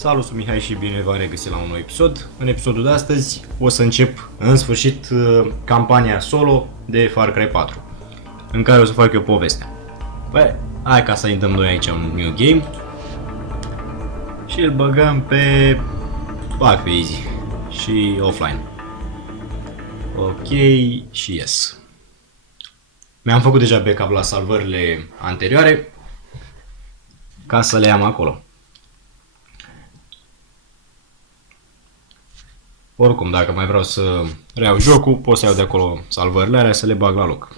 Salut, sunt Mihai și bine v-am regăsit la un nou episod. În episodul de astăzi o să încep în sfârșit campania solo de Far Cry 4, în care o să fac eu povestea. Bă, hai ca să intrăm noi aici un new game și îl băgăm pe easy și offline. Ok și yes. Mi-am făcut deja backup la salvările anterioare ca să le am acolo. Oricum, dacă mai vreau să reiau jocul, pot să iau de acolo salvările alea să le bag la loc.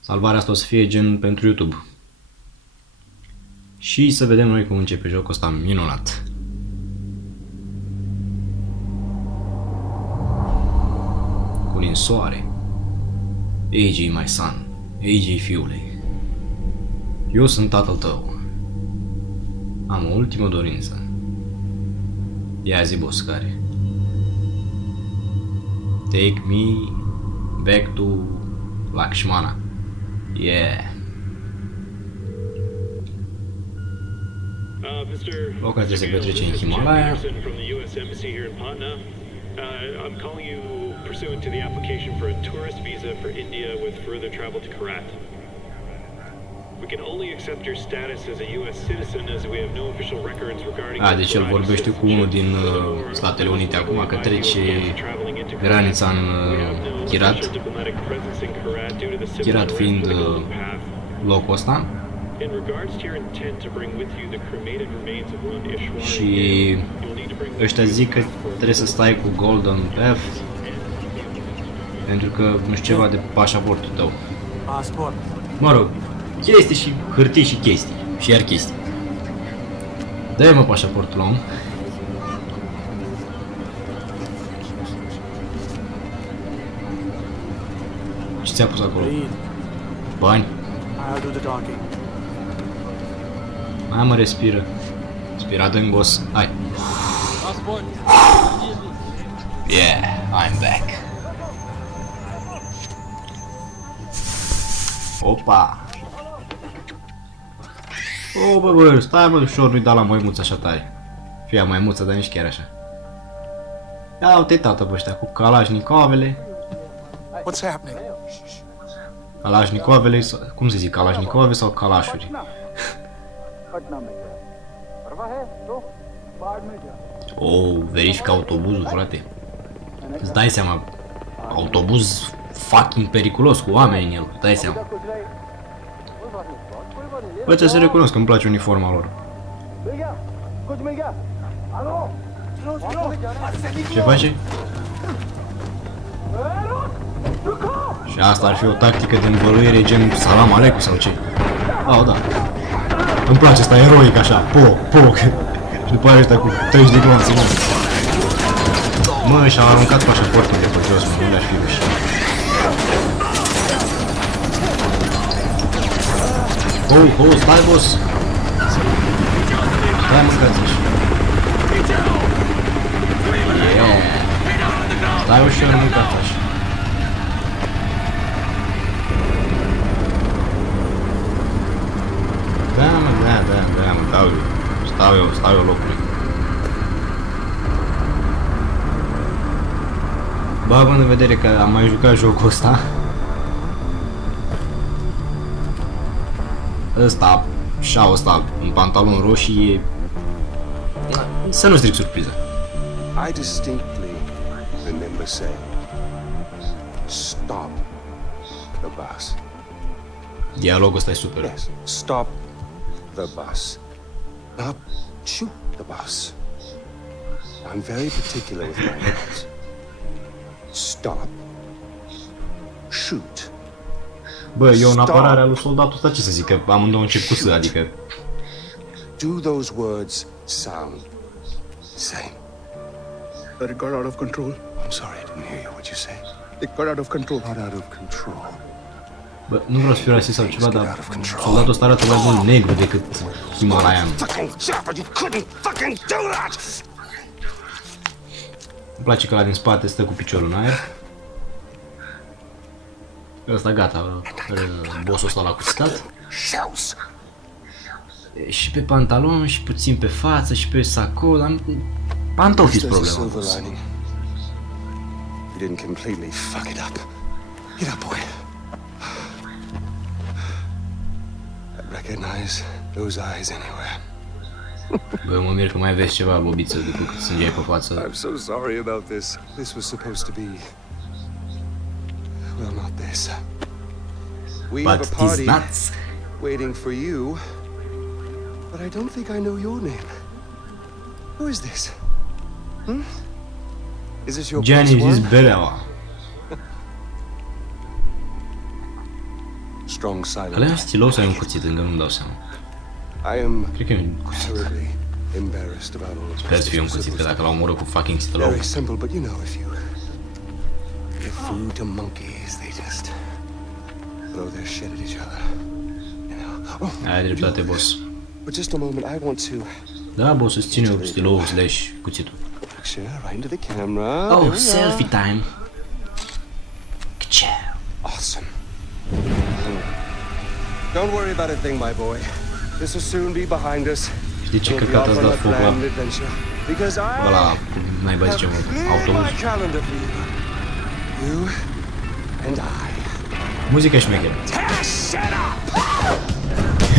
Salvarea asta o să fie gen pentru YouTube. Și să vedem noi cum începe jocul ăsta minunat. Cu ninsoare. AJ, my son. AJ, fiule. Eu sunt tatăl tău. Am o ultimă dorință. Ia zi, boss, care? Take me back to Lakshmana. Yeah. Locația se petrece în Himalaya. I'm calling you pursuant to the application for a tourist visa for India with further travel to Karat. We can only accept your status as a US citizen as we have no official records regarding. Deci el vorbește cu unul din Statele Unite acum că trece granița în Kirat. Kirat fiind locul ăsta. Și ăștia zic că trebuie să stai cu Golden Path pentru că nu știu ceva de pașaportul tău. Mă rog, chestii și hârtii și chestii. Și iar chestii. Dă-i mă pașaportul la om. Ce ți-a pus acolo? Bani? Hai mă, respiră. Respira, dă-mi, boss. Hai. Yeah, I'm back. Opa! Oh, bă, stai mă, ușor, nu-i da la maimuță așa tare. Fia maimuță, dar nici chiar așa. Ia uite tată pe ăștia cu Kalashnikovele. What's happening? Kalashnikovele, cum se zic, Kalashnikove sau Kalașuri? Oh, verifică autobuzul, frate. Îți dai seama, autobuz fucking periculos cu oameni în el, îți dai seama. Bă, ce să recunosc că îmi place uniforma lor. Ce face? Și asta ar fi o tactică de învăluire gen salam aleikum sau ce? Oh, da. Îmi place asta eroic așa, po. Și după aia ăștia cu 30 de glonțe, mă. Mă, și-au aruncat pașaportul de pe jos, mă, nu le-aș fi rușit. Oh, stai, boss! Stai, mâncați-și! Yeah! Stai ușor, mâncați așa! Da, mă, stau eu locului. Bă, având în vedere că am mai jucat jocul ăsta, ăsta, în pantalon roșii, să nu stric surpriză. I distinctly remember saying, stop the bus. Dialogul ăsta e super. Yes, stop the bus. Not shoot the bus. I'm very particular with my words. Stop. Shoot. Bă, eu în apărarea lui soldatul ăsta ce să zic, că amândouă încep cu S, adică... Do those words sound same? But it got out of control. I'm sorry, I didn't hear you. What'd you say? It got out of control. Got out of control. Bă, nu vreau să fiu rasist sau ceva, dar soldatul ăsta arată mai mult negru decât Himalayan. Îmi place că ăla din spate stă cu piciorul în aer. Ăsta gata, bossul ăsta l-a cuțitat. Și pe pantalon, și puțin pe față, și pe sacou, dar pantofi There's a problema. silver lining. You didn't completely fuck it up. Get up, boy. I recognize those eyes anywhere. Bă, mă mir că mai vezi ceva, bobiță, după cât sângeai pe față. I'm so sorry about this. This was supposed to be... Well, not this. We have But a it is party nuts. waiting for you, but I don't think I know your name. Who is this? Hmm? Is this your Gianni plus zis one? Beleaua. Strong silent. Ăla e un stilou sau e un cuțit, încă nu-mi dau seama. I am Cred că e un cuțit. terribly embarrassed about all of Sper să fie un cuțit, că dacă l-au omorât cu fucking stilou. Very simple, but you know, if you give food to monkeys, they just throw their shit at each other. You know. Oh, Ai dreptate, boss. but just a moment, I want to Da, boss, susține eu stilou slash cuțitul. picture right into the camera. There Oh, we are. selfie time. Ka-chow. Awesome. Don't worry about a thing, my boy. This will soon be behind us. Știi ce We'll be căcat off ați on dat a foc la grand adventure. Because I ăla, n-ai băzit ce have cleared autobuz? my calendar for you. You and I. Muzica șmecheră.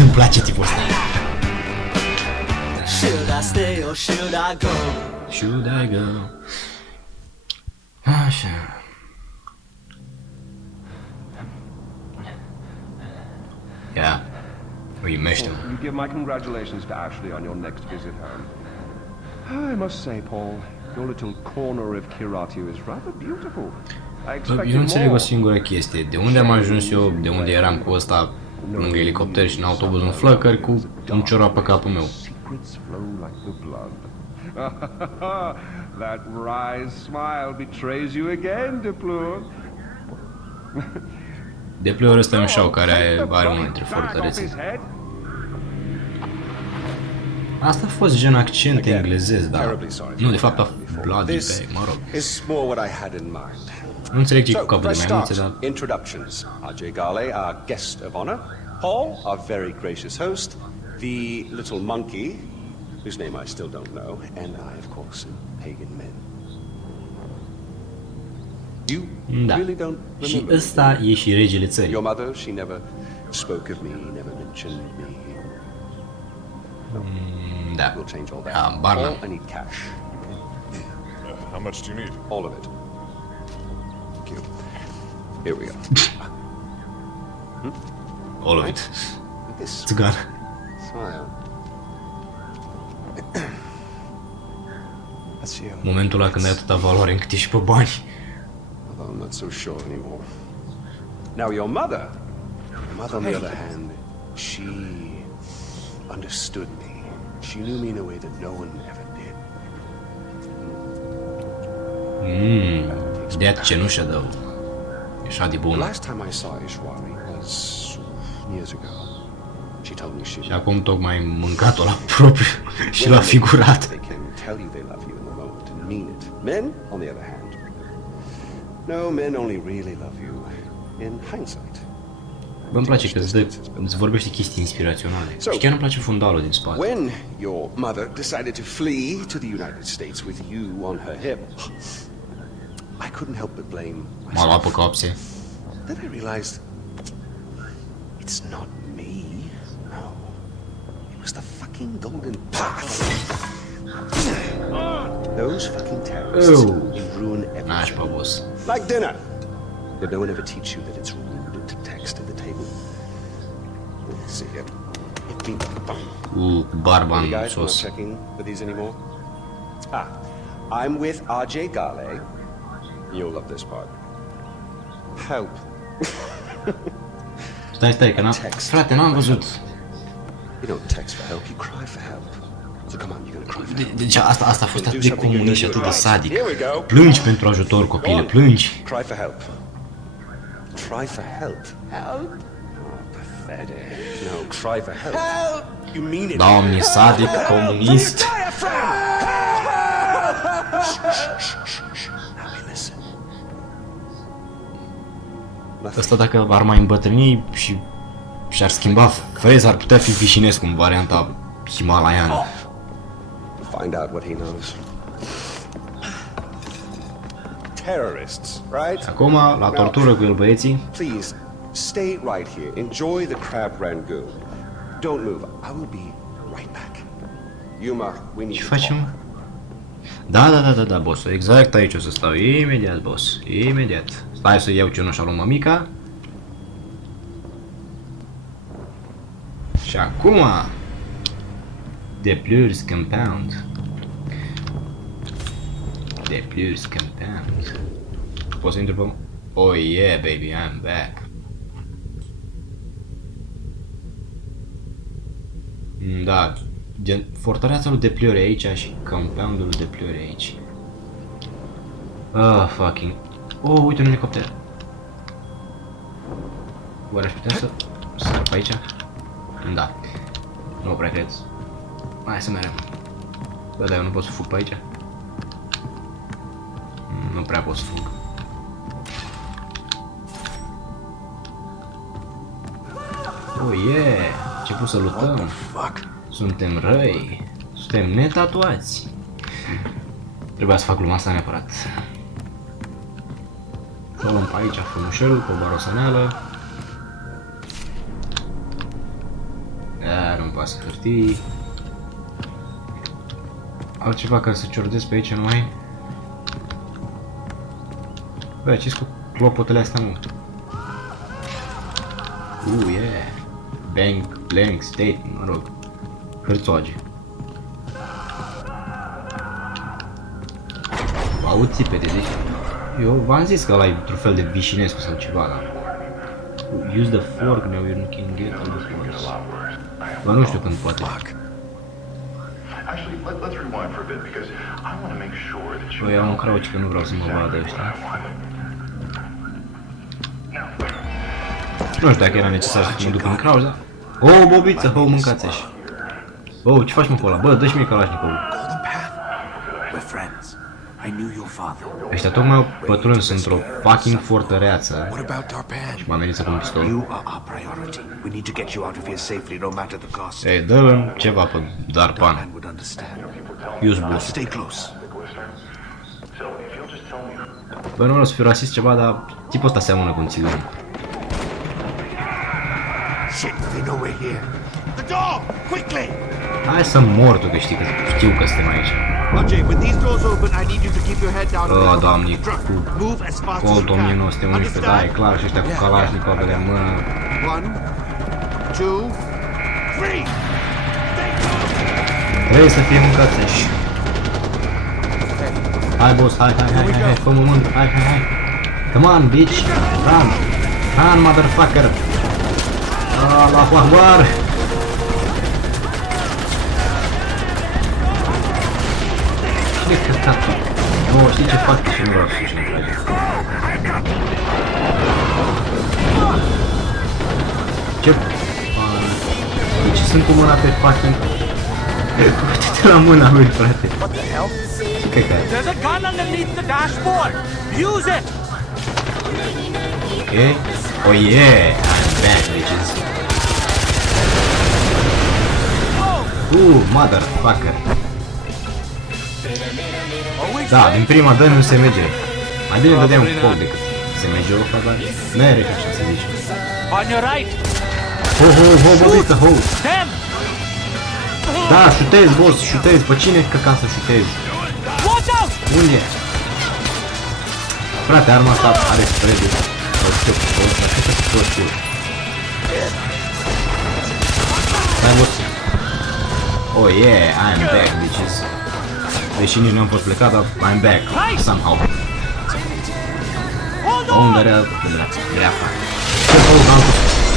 Îmi place tipul ăsta. Should I stay or should I go? Should I go? Așa. Ia, uimește-mă. You give my congratulations to Ashley on your next visit home. I must say, Paul, your little corner of Kiratu is rather beautiful. I Eu expected nu înțeleg o more. singură chestie. De unde am ajuns eu, de unde eram cu ăsta lângă elicopter și în autobuz în flăcări cu un ciorap pe capul meu? Secrets flow like the blood. That wry smile betrays you again, Deplour. Depleor ăsta e un șau care are una dintre fortărețe. Asta a fost gen accent englezesc, dar Terribly sorry for nu, de what fapt a happened before. bloody This bag, mă rog. is more what I had in mind. Nu înțeleg ce So, cu capul de let's maimuțe, start. dar Introductions. RJ Gale, our guest of honor. Paul, our very gracious host. The little monkey, whose name I still don't know. And I, of course, am Pagan Men. You da. really don't Și remember me, ăsta do you? e și regele țării. Your mother, she never spoke of me, never mentioned me. Da. We'll change all that. Habar Paul, n-am. I need cash. How much do you need? All of it. Thank you. Here we go. All of it. Like this. Țigan. Smile. That's you. Momentul ăla când ai atâta valoare încât ești pe bani. Although I'm not so sure anymore. Now your mother. Your mother, on the other hand, she understood me. She knew me in a way that no one ever did. De cenușă dău. E așa de The bună. last time I saw Ishwari was years ago. She told me she Și acum tocmai mâncat-o la propriu și la figurat. They can tell you they love you in the moment and mean it. Men, on the other hand, no, men only really love you in hindsight. Bă-mi place că îți vorbește chestii inspiraționale. Și chiar îmi place fundalul din spate. When your mother decided to flee to the United States with you on her hip, I couldn't help but blame M-a luat myself. pe copse. Then I realized it's not me. No, it was the fucking Golden Path. Those fucking terrorists, Oh. they ruin everything. Nașpa, boss. Like dinner. Did no one ever teach you that it's rude to text at the table? See it. Hit me. Bum. Cu barba You în guys not sos. checking for these anymore? Ah, I'm with RJ Gale. You'll love this part. Help. Stai, că n-am... Frate, n-am văzut. You don't text for help, you cry for help. So come on, you're gonna cry for help. Deci asta a fost atât de comunist și atât de sadic. Here we go. Plângi pentru ajutor, copile, plângi. Cry for help. Cry for help. Help? Oh, pathetic. No, cry for help. Help! You mean it. Doamne, sadic, comunist. Now we listen. Ăsta dacă ar mai îmbătrâni și și-ar schimba freza, ar putea fi Vișinescu în varianta himalaiană. Find out what he knows. Terrorists, right? Acum, la tortură cu el, băieții. Please, stay right here. Enjoy the crab rangoon. Don't move. I will be right back. Yuma, we need Ce to facem? talk. Da, boss. Exact aici o să stau. Imediat, boss. Imediat. Stai să iau cenușa lui mămica. Și acum... Deplures Compound. Deplures Compound. Poți să intru pe... Oh yeah, baby, I'm back. Da, gen, fortăreața lui Deplure e aici și compoundul lui Deplure e aici. Ah, fucking... Oh, uite un elicopter. Oare aș putea să sar pe aici? Da. Nu prea cred. Hai să mergem. Bă, dar eu nu pot să fug pe aici? Nu prea pot să fug. Oh yeah! Început să luptăm. Suntem răi. Suntem netatuați. Trebuia să fac gluma asta neapărat. O luăm pe aici frumușel, cu o barosaneală. Nu-mi pasă hârtii. Altceva care să ciordez pe aici nu mai. Bă, ce-s cu clopotele astea, mă? Yeah. Bank, blank, state, mă rog. Hârțoage. Aud țipete, deci... Eu v-am zis că ăla e într-un fel de Vișinescu sau ceva, da. Use the fork, now you can get on the forks. Bă, nu știu când poate. Bă, iau un crouch că nu vreau să mă vadă ăștia. Nu știu dacă era necesar să mă duc în crouch, da? Oh, bobiță, ho, mâncați așa. Oh, ce faci mă cu ăla? Bă, dă-și mie Kalashnikovul. Ăștia tocmai au pătruns într-o fucking fortăreață și m-a amenințat cu un pistol. Ei, dă-mi ceva pe Darpan. Use boost. Bă, nu vreau să fiu rasist ceva, dar tipul ăsta seamănă cu un țigan. Hai să mor tu, că știu că suntem aici. Oh, doamne, cu Colt 1911, da, e clar, și ăștia cu Kalashnikovele în mână. Trebuie să fie mâncați aici. Hai, boss, hai, fă-mă mânt, hai. Come on, bitch, run, motherfucker. Allahu Akbar. Ce căcat? Nu, știi ce fac și nu vreau să știu. Ce? Deci sunt cu mâna pe fucking... Uite-te la mâna lui, frate. Ce căcat? There's a gun underneath the dashboard. Use it. Okay. Oh yeah, I'm back, bitches. Motherfucker. Da, din prima dă nu se merge. Mai bine dădeam un foc decât se merge o fata. Mere așa să zici. On your right. Ho, bobiță, ho. Da, șutezi, boss, șutezi. Pe cine căca să șutezi? Unde e? Frate, arma asta are spread-ul. Hai, boss. Oh yeah, I'm back, bitches. Deși nici nu am fost plecat, dar I'm back, somehow. O ungărea de dreapta.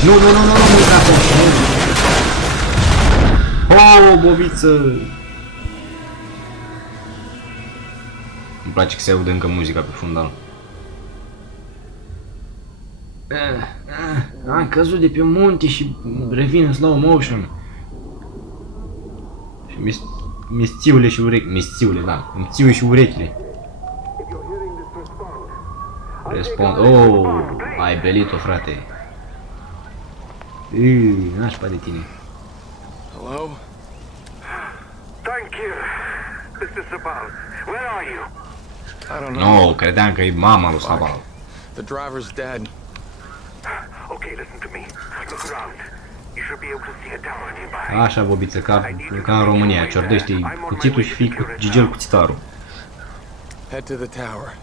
Nu, mâncați așa. Oh, bobiță! Îmi place că se aude încă muzica pe fundal. Am căzut de pe munte și revin în slow motion. Și mi-sțiule și urechi, mi-sțiule, da, îmi țiui și urechile. Respond, oh, ai belit-o, frate. Nașpa de tine. Hello? Thank you, Mr. Sabal. Where are you? I don't know. No, credeam că e mama lui Sabal. The driver's dead. Okay, listen to me. Look around. You should be able to see a tower nearby. Așa, bobiță, ca în România. Ciordește cuțitul și fii cu Gigel cuțitarul. Head to the tower.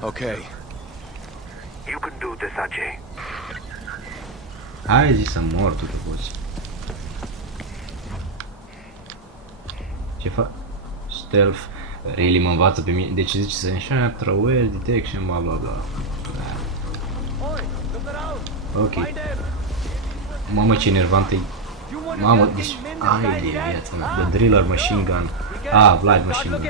Okay. You can do this, Ajay. Hai zi să mor tu, poți. Ce fac? Stealth. Really mă învață pe mine. Deci zice să înșa, travel, detection, bla bla bla. Ok. Mamă, ce enervant e. Mamă, deci... Ai de viața mea. The driller machine gun. Ah, Vlad machine gun.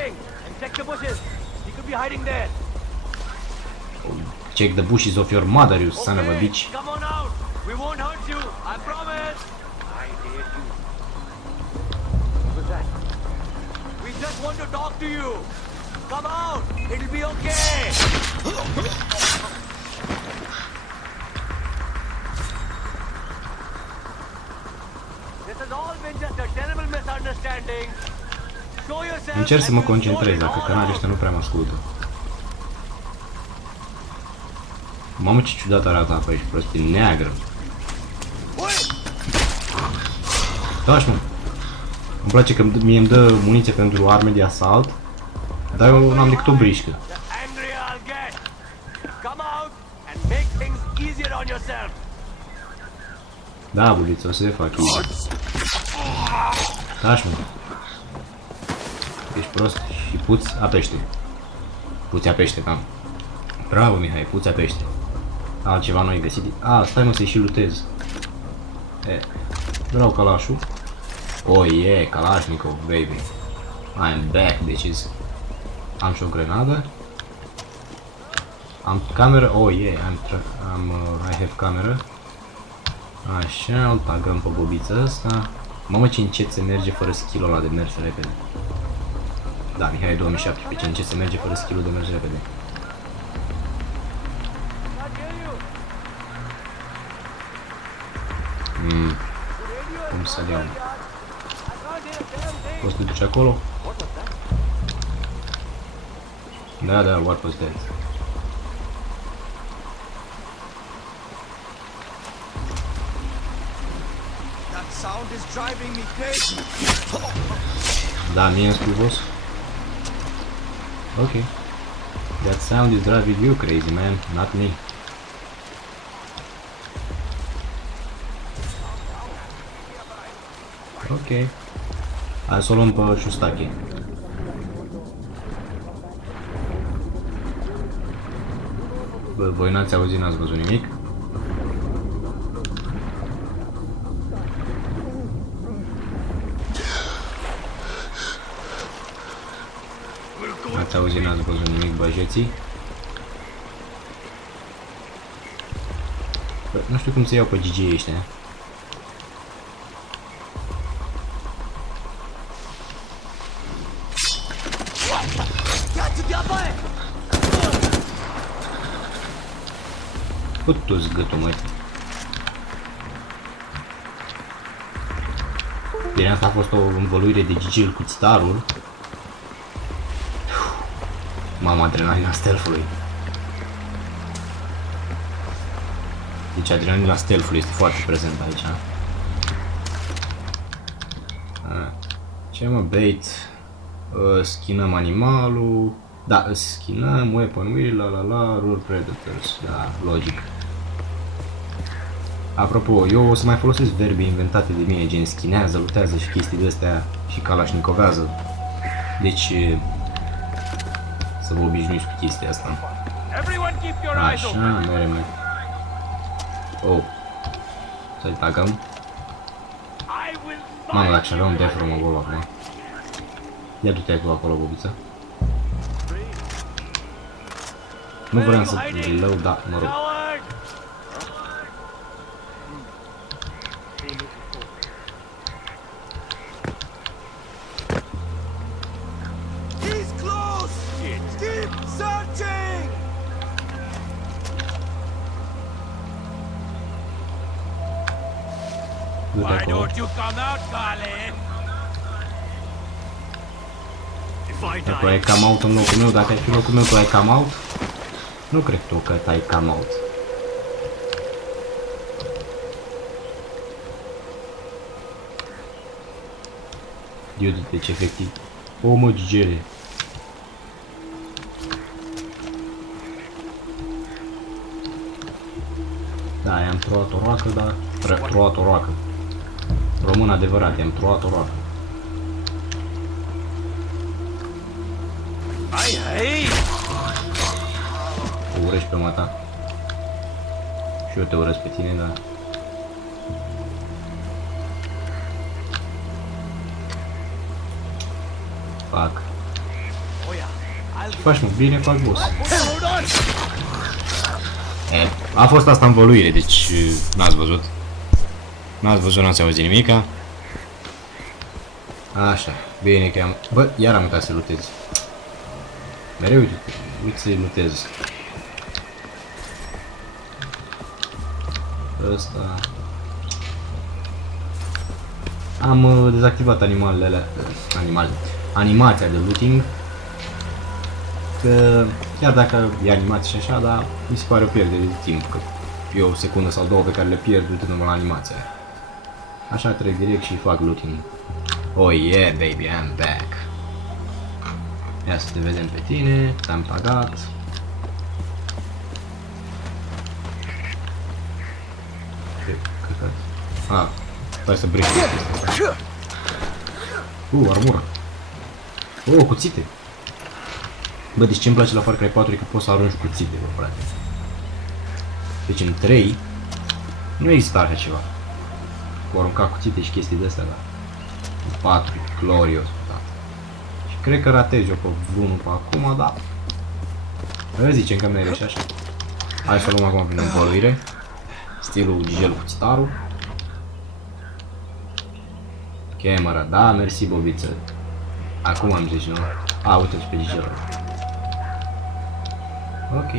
Check the bushes of your mother, you son of a bitch. Come on out. We won't hurt you. I promise. I dare you. What was that? We just want to talk to you. Come out. It'll be okay. This has all been just a terrible misunderstanding. Show yourself. Încerc să mă and we'll concentrez, sort it dacă all canalii out. ăștia nu prea mă ascultă. Mamă, ce ciudat arată apa aici, prost, e neagră. Taci, mă. Îmi place că mie îmi dă muniție pentru arme de asalt, dar eu n-am decât o brișcă. The angrier I'll get. Come out and make things easier on yourself. Da, buliță, o să le fac eu. Taci, mă. Ești prost și puți apește. Puți apește, cam. Bravo, Mihai, puți apește. Altceva nu ai găsit. Ah, stai mă să-i și lutez. E, vreau calașul. Oh, yeah, Kalashnikov, baby. I'm back, bitches. Am și o grenadă. Am cameră. Oh, yeah, I have camera. Așa, îl tagam pe bobița asta. Mamă, ce încet se merge fără skill-ul ăla de mers repede. Da, Mihai 2017, ce încet se merge fără skill-ul de mers repede. Cum să le iau? Poți să te duci acolo? Da, da, what was that? That sound is driving me crazy. Da, mie îmi spui, boss? Ok. That sound is driving you crazy, man, not me. Ok. Hai să o luăm pe Șustache. Bă, voi n-ați auzit, n-ați văzut nimic? N-ați auzit, n-ați văzut nimic, băjeții? Bă, nu știu cum să iau pe GG ăștia. Putu-ți gâtul, măi. Bine, asta a fost o învăluire de Gigil cu țitarul. Mama, adrenalina stealth-ului. Deci adrenalina stealth-ului este foarte prezent aici. Ce mă, bait? Schinăm animalul. Da, schinăm, weapon wheel, la, rule predators. Da, logic. Apropo, eu o să mai folosesc verbe inventate de mine, gen schinează, lutează și chestii de astea și kalashnicovează. Deci, să vă obișnuiți cu chestia asta. Așa, mere mai. Oh. Să-i tagam. Mamă, dacă și-avea un defro, mă gol acum. Ia du-te acolo, bobiță. Nu vreau să reload, da, mă rog. Du-te Why acolo. don't you come out, Carly? If I Dacă die, ai cam out în locul meu, dacă ai fi în locul meu, tu ai cam out? Nu cred tu că ai cam out. Eu deci efectiv. O, mă, gigele. Da, i-am troat o roacă, dar... Troat o roacă. Român adevărat, i-am troat o roacă. Hey, hey! Te urăști pe mata. Și eu te urăsc pe tine, dar... Fac. Oh yeah, I'll Ce faci, mă? Bine fac, boss. hold on! A fost asta învăluire, deci n-ați văzut. N-ați văzut, n-ați auzit nimica. Așa, bine că am... Bă, iar am uitat să lutez. Mereu uit să lutez. Ăsta... Am dezactivat animalele alea... Animația de looting. Că chiar dacă e animație și așa, dar mi se pare o pierdere de timp, că e o secundă sau două pe care le pierd uitându-mă la animația aia. Așa trec direct și fac looting. Oh yeah, baby, I'm back. Ia să te vedem pe tine, te-am pagat. Ah, stai să break. Armură. Cuțite. Bă, deci ce-mi place la Far Cry 4 e că poți să arunci cuțite, bă, frate. Deci în 3 nu există așa ceva. Cu arunca cuțite și chestii de astea, da. În 4 e glorios, da. Și cred că ratez eu pe vreunul pe acum, da. Zicem că merge și așa. Hai să luăm acum prin învăluire. Stilul Gigel Cuțitarul. Camera, da, mersi, bobiță. Acum am zis, nu? A, uite-l pe Gigel. Ok.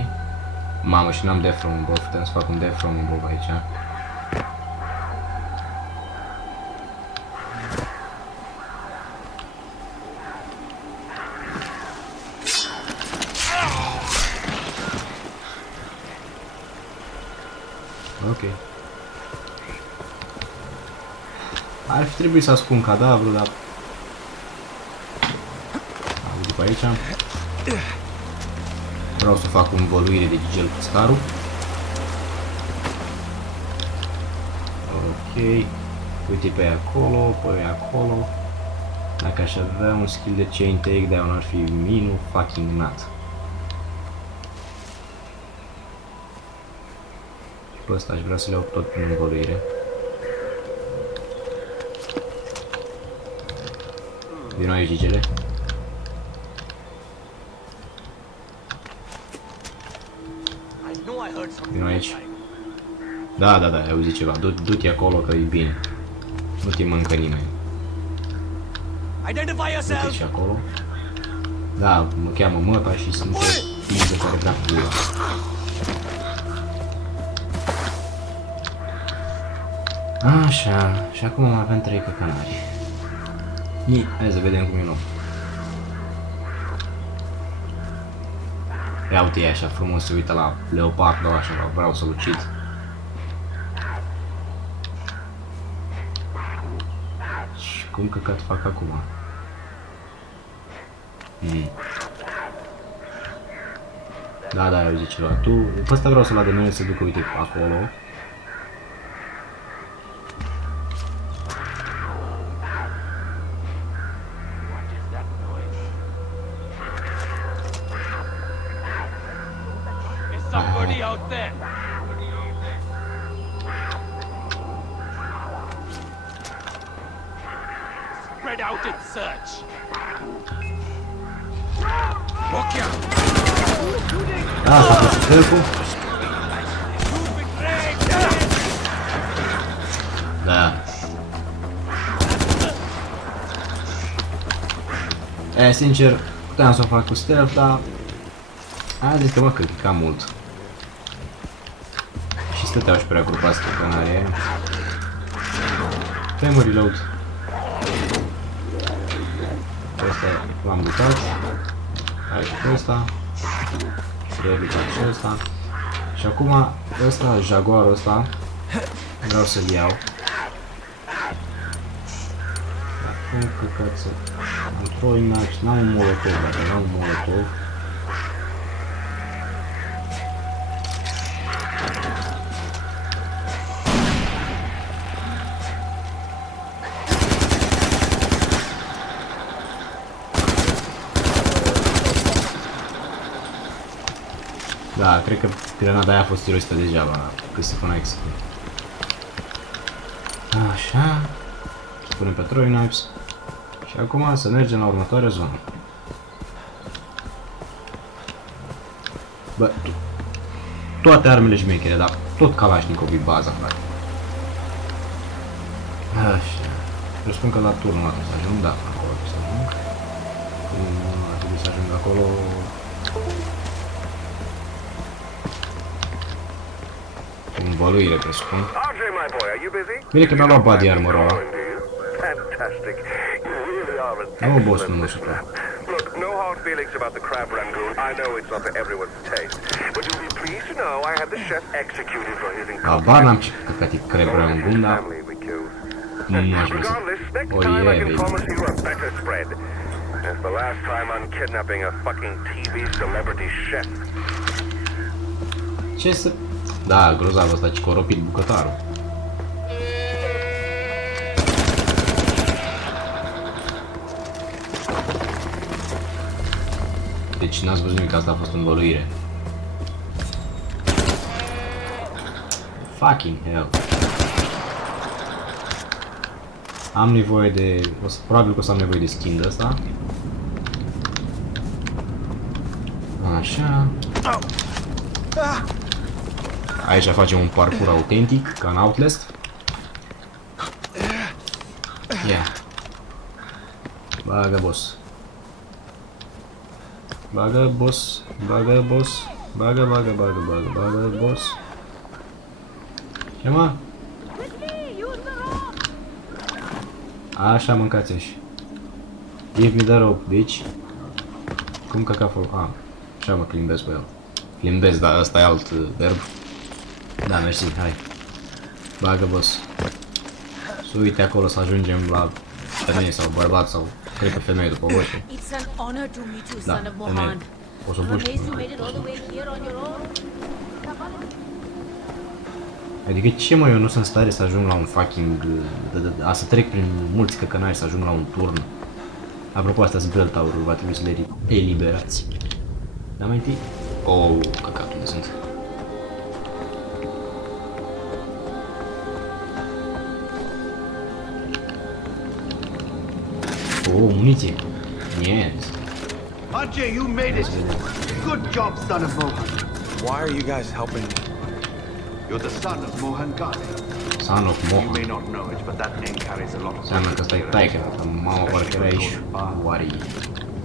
Mamă, și n-am death from above, putem să fac un death from above aici. Ok. Ar fi trebuit să ascund cadavrul, dar... După aici. Vreau să fac o învăluire de Gigel Cuțitarul. Ok. Uite pe acolo, pe acolo. Dacă aș avea un skill de chain takedown ar fi minus fucking nut. Și pe ăsta aș vrea să le iau tot prin învăluire. Vino aici, Gigele. Vino aici. Da, ai auzit ceva. Du-te acolo că e bine. Nu te mâncă nimeni. Du-te și acolo. Da, mă cheamă Măta și sunt o ființă care vrea pula. Așa, și acum mai avem 3 căcanari. Hai să vedem cum e nou. Ia uite, e așa frumos, se uită la leopardul așa, vreau să-l ucid. Și cum căcat fac acum? Da, ai auzit ceva. Tu, pe ăsta vreau să-l ademenez să ducă, uite, acolo. Somebody out there. Spread out and search. Mokia. Da, s-a pus stâlpul. Da. Sincer, puteam să o fac cu stealth, dar... Aia zis că mă, că e cam mult. Și stăteau și prea grupați canarie. Fă mă reload. Ăsta l-am bucat. Hai și pe ăsta. Relucat și ăsta. Și acum ăsta, Jaguarul ăsta, vreau să-l iau. Acum căcat să... Am Troinax, n-am un molotov, dacă n-am un molotov. Da, cred că grenada aia a fost irosită degeaba, cât să până exit. Așa. Să punem pe Throwing Knives. Și acum să mergem la următoarea zonă. Bă, toate armele șmechere, dar tot Kalashnikov e baza, frate. Așa. Eu spun că la turnul ăsta să ajung, da, acolo să ajung. Ar trebui să ajung acolo. În văluire, presupun. Bine că mi-a luat body armor-ul ăla. Nu, boss, nu mă supra. Look, no hard feelings about the crab rangoon. I know it's not for everyone's taste. But you'll be pleased to know I had the chef executed for his Habar n-am ce căcat e crab rangoon, dar... Nu aș vrea să... Regardless, next Oh time yeah, I can baby. promise you a better spread. It's the last time I'm kidnapping a fucking TV celebrity chef. Ce să... Da, grozav ăsta, ce coropit bucătarul. Deci n-ați văzut nimic, asta a fost învăluire. Fucking hell. Am nevoie de... probabil că o să am nevoie de skin de ăsta. Așa. Aici facem un parcurs autentic, ca în Outlast. Yeah. Bagă boss. Bagă boss. Bagă boss. Bagă boss. Ce mă? Așa mâncați așa. Give me the rope, bitch. Cum caca fol... Ah, așa mă climbesc pe el. Climbesc, dar ăsta e alt verb. Da, mersi, hai. Bagă boss. Să uite acolo să ajungem la femeie sau bărbat sau... Cred că femeie după voce. It's an honor to meet you, Da, son of femeie. Mohan. O să I'm puși. amazed you made it all the way here on your own. Adică ce mă, eu nu sunt în stare să ajung la un fucking... să trec prin mulți căcănari să ajung la un turn. Apropo, astea sunt Belltower-uri, va trebui să le eliberați. Dar mai întâi... Oh, căcat, unde sunt? Oh, muniție. Yes. Ajay, you made it. Good job, son of Mohan. Why are you guys helping me? You're the son of Mohan Ghani. Son of You Mohan. may not know it, but that name carries a lot of Înseamnă că ăsta e taică, că mama parcă era aici. Oare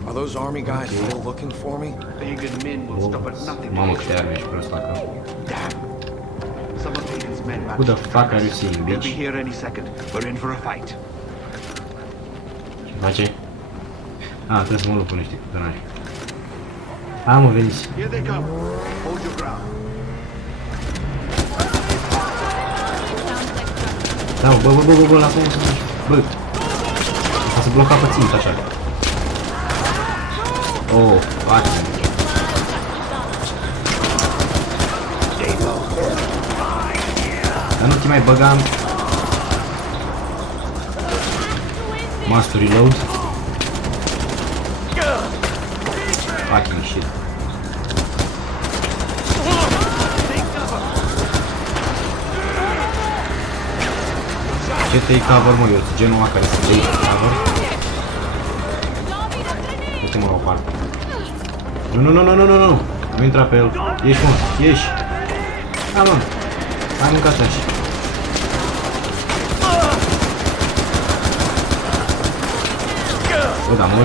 Are those army guys still looking for me? Pagan men will stop at nothing. mamă câte arme ești prost acolo. Damn. Some of Pagan's men Who the fuck are you seeing, They'll bitch? be here any second. We're in for a fight. Ce face? Ah, trebuie să mă lupt cu niște căcănari. Hai mă, veniți. Here they come. Hold your ground. Da, bă, lasă-mă să mergi. Bă! A să bloca pe țint, așa. Oh, fucking. Dar nu te mai băgam. Must to reload. Fucking shit. Ce te-i cover, mă? Eu sunt genul ăla care să te-i cover. Du-te-mă la o parte. Nu. Nu intra pe el. Ieși, mă. Ieși. Hai, mă. Hai, mâncați așa. Bă, da, mă.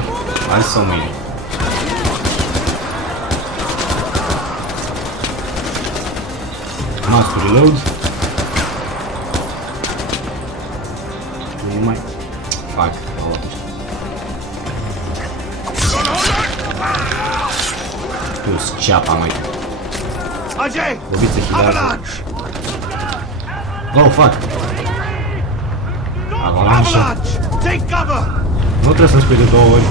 Hai să mâine. Must reload. Nu mai... Fac. Oh. Tu-s ceapa, măi. Ajay! Bobiță chidată. Avalanche! Oh, fuck. Avalanche. Avalanche! Take cover! Nu trebuie să-mi spui de 2 ori.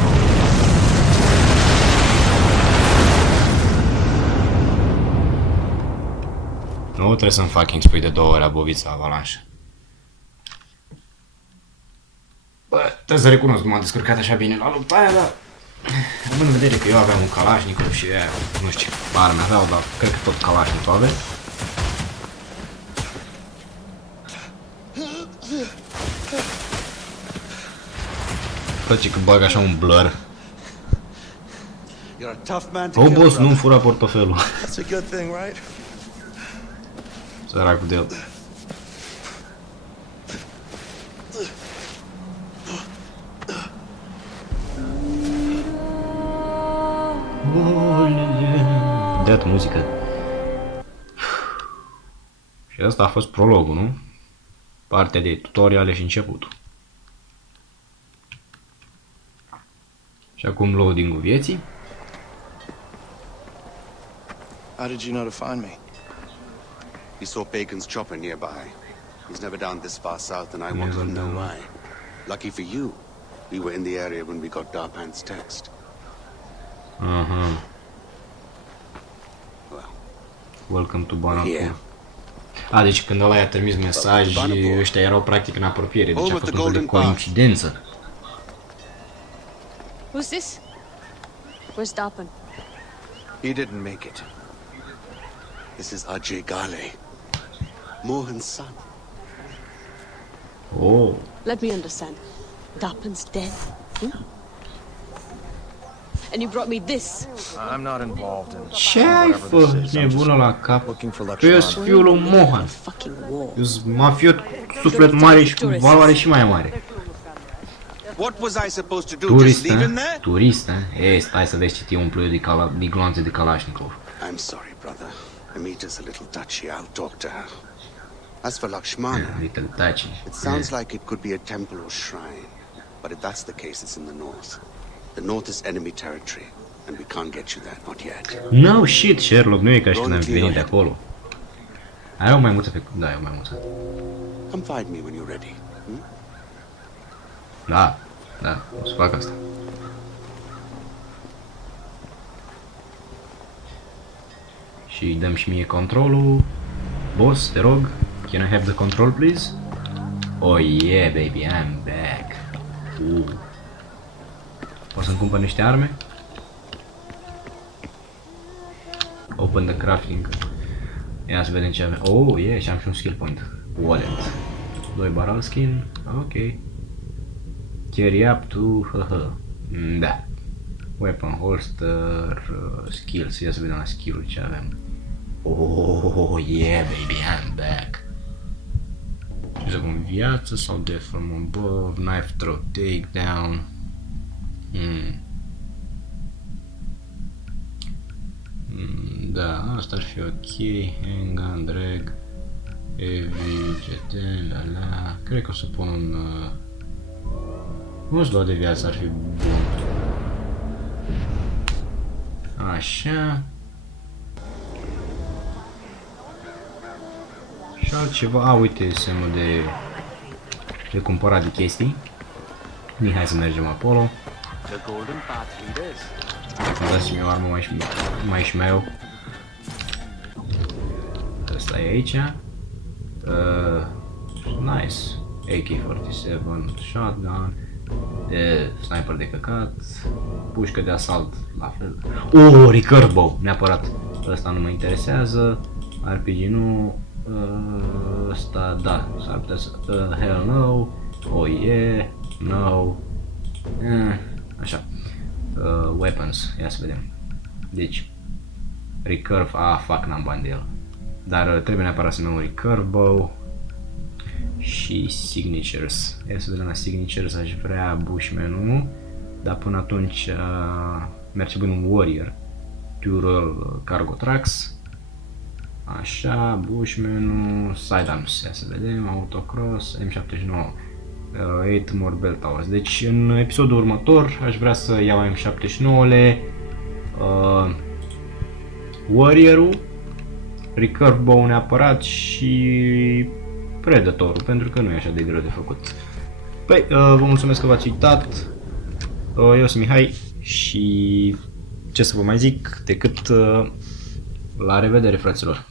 Nu trebuie să-mi fucking spui de 2 ori abovița avalanșă. Bă, trebuie să recunosc, m-am descurcat așa bine la lupta aia, dar... Având în vedere că eu aveam un Kalashnikov și aia, nu știu ce arme aveau, dar cred că tot Kalashnikov avea. Place că bag așa un blur. You're a tough man to Oh, kill, boss, nu-mi brother. fura portofelul. That's a good thing, right? Săracul de el. Dă-tu muzică. Și asta a fost prologul, nu? Partea de tutoriale și începutul. Și acum loading-ul vieții. How did you know to find me? He saw Bacon's chopper nearby. He's never down this far south, and I wanted to know why. Lucky for you, we were in the area when we got Darpan's text. Aha. Welcome to Banapur. A, deci când ăla i-a trimis mesaj, ăștia erau practic în apropiere, deci a fost un fel de coincidență. Who's this? Where's Darpan? He didn't make it. This is Ajay Ghale, Mohan's son. Oh. Let me understand. Darpan's dead. And you brought me this. I'm not involved in Ce ai făcut, nebună la cap? Eu sunt fiul lui Mohan. Eu sunt mafiot cu suflet mare și cu valoare și mai mare. What was I supposed to do? Just leave him there? Turist, eh? Stai să vezi ce te umplu eu de gloanțe de Kalashnikov. I'm sorry, brother. Amita's a little touchy. I'll talk to her. As for Lakshmana, Little touchy. it sounds like it could be a temple or shrine. But if that's the case, it's in the north. The north is enemy territory, and we can't get you there, not yet. No shit, Sherlock, nu e ca și când am venit de acolo. Ai o maimuță pe... Da, e o maimuță. Come find me when you're ready. Da, da, o să fac asta. Și dăm și mie controlul. Boss, te rog, can I have the control, please? Oh yeah, baby, I'm back. O să-mi cumpăr niște arme. Open the crafting. Ia să vedem ce avem. Oh, yeah, și am și un skill point. Wallet. 2 barrel skin. Ok. Carry up to... Da. Weapon holster. Skills. Ia să vedem la skill-uri ce avem. Oh, yeah, baby, I'm back. Ce acum, viață sau death from above, knife throw, takedown. Da, asta ar fi ok. Handgun, drag, heavy, GT, la. Cred că o să pun un... Nu știu, doar de viață ar fi bun. Așa. Și altceva, a, uite, semnul de cumpărat de chestii. Hai să mergem acolo. Dați-mi o armă mai șmeu. Ăsta e aici. Nice. AK-47, shotgun. Sniper de căcat. Pușcă de asalt, la fel. Recurve bow, neapărat. Ăsta nu mă interesează. RPG nu. Ăsta, da, s-ar putea să... hell no. Oh yeah. No. Așa. Weapons, ia să vedem. Deci, recurve, fuck, n-am bani de el. Dar trebuie neapărat să-mi iau un recurve bow. Și signatures. Ia să vedem la signatures, aș vrea Bushman-ul. Dar până atunci merge bine un Warrior. Dural Cargo Trucks. Așa, Bushman-ul, Sidearms, ia să vedem, Autocross, M79. 8 more bell towers. Deci în episodul următor aș vrea să iau M79-le, Warrior-ul, Recurve Bow neapărat și Predator-ul, pentru că nu e așa de greu de făcut. Păi, vă mulțumesc că v-ați uitat. Eu sunt Mihai și ce să vă mai zic decât la revedere, fraților.